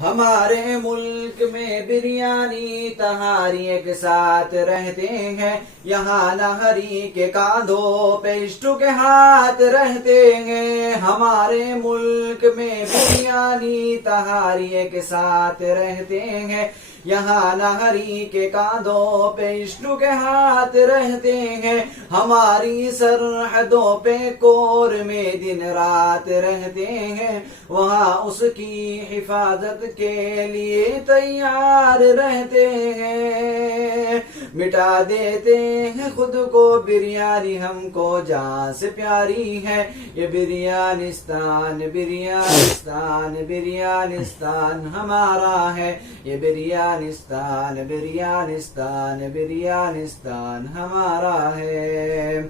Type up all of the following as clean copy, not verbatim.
ہمارے ملک میں بریانی تہاری ایک ساتھ رہتے ہیں، یہاں نہری کے کاندھوں پہ عشق کے ہاتھ رہتے ہیں۔ ہمارے ملک میں بریانی تہاری ایک ساتھ رہتے ہیں، یہاں نہری کے کاندھوں پہ عشق کے ہاتھ رہتے ہیں۔ ہماری سرحدوں پہ کور میں دن رات رہتے ہیں، وہاں اس کی حفاظت کے لیے تیار رہتے ہیں۔ مٹا دیتے ہیں خود کو بریانی ہم کو جان سے پیاری ہے، یہ بریانستان بریانستان بریانستان ہمارا ہے، یہ بریانستان بریانستان بریانستان ہمارا ہے۔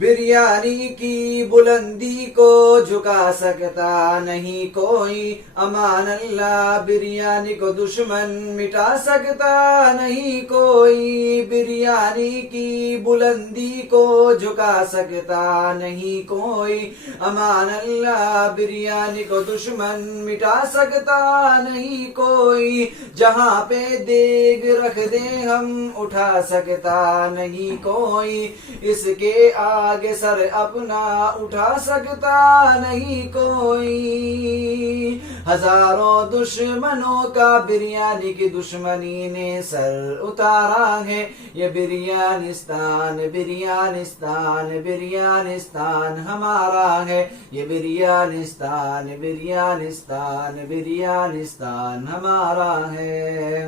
بریانی کی بلندی کو جھکا سکتا نہیں کوئی، امان اللہ بریانی کو دشمن مٹا سکتا نہیں کوئی۔ بریانی کی بلندی کو جھکا سکتا نہیں کوئی، امان اللہ بریانی کو دشمن مٹا سکتا نہیں کوئی۔ جہاں پہ دیگ رکھ دے ہم اٹھا سکتا نہیں کوئی، اس کے آگے سر اپنا اٹھا سکتا نہیں کوئی۔ ہزاروں دشمنوں کا بریانی کی دشمنی نے سر اتارا ہے، یہ بریانستان بریانستان بریانستان ہمارا ہے، یہ بریانستان بریانستان بریانستان ہمارا ہے۔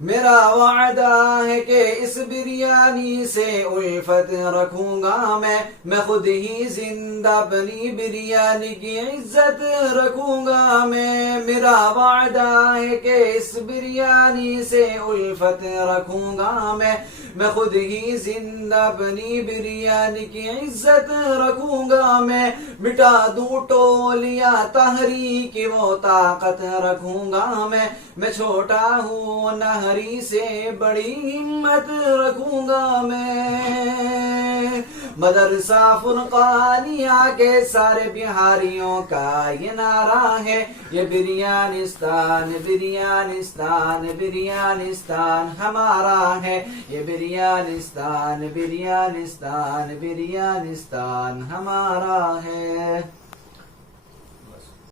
میرا وعدہ ہے کہ اس بریانی سے الفت رکھوں گا میں خود ہی زندہ اپنی بریانی کی عزت رکھوں گا میں۔ میرا وعدہ ہے کہ اس بریانی سے الفت رکھوں گا میں خود ہی زندہ اپنی بریانی کی عزت رکھوں گا میں۔ مٹا دوں ٹولیاں تحریک کی وہ طاقت رکھوں گا میں چھوٹا ہوں نہری سے بڑی ہمت رکھوں گا میں۔ مدرسہ فرقانیہ کے سارے بہاریوں کا یہ نعرہ ہے، یہ بریانستان بریانستان بریانستان ہمارا ہے، یہ بریانستان بریانستان بریانستان ہمارا ہے۔